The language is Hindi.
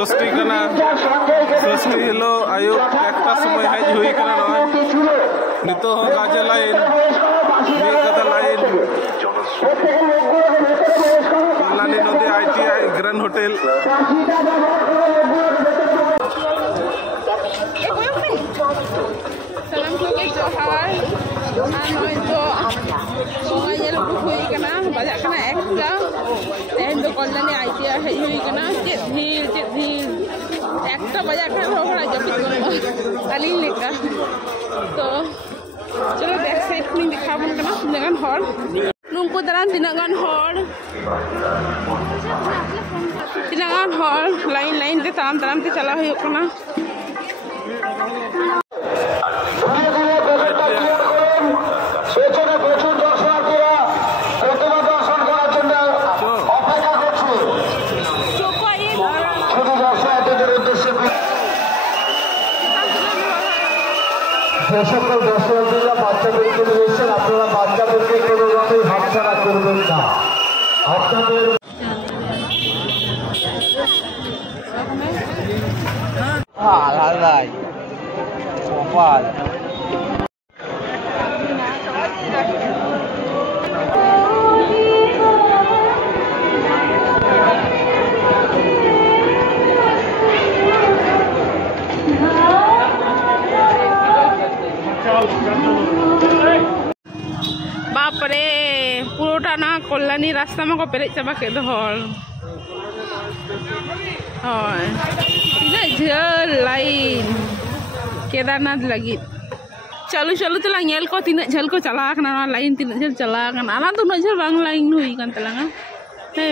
षष्ठी हिलो आयु एकटा समय हज हुई कना नितो काजे लाइन लाइन कल्याणी नदी ITI grand hotel salam koge johar noi to songai yel hui kana bajak kana ekta ten do kollani ITI hei hui kana chet dhir ekta bajak kana hora japit kono alin leka to chalo back side ni dikhabon kana dengan hor nungku dalam tinagan hor lain te taram te chala huyuk kana যে সকল দর্শনার্থীরা বাচ্চাদেরকে নিয়ে এসেছেন আপনারা বাচ্চাদেরকে কোনো রকম হাতছাড়া করবেন না আপনাদের बापरे पुरोटा ना कल्याणी रास्ता में को पेरेज चाबा के दो हल होय तीना झल लाइन केदारनाथ लगी चलू चलू चला नेल को तीना झल को चला लाइन तीना झल चला आना तो झल बांग लाइन हुई कान तलांगा हे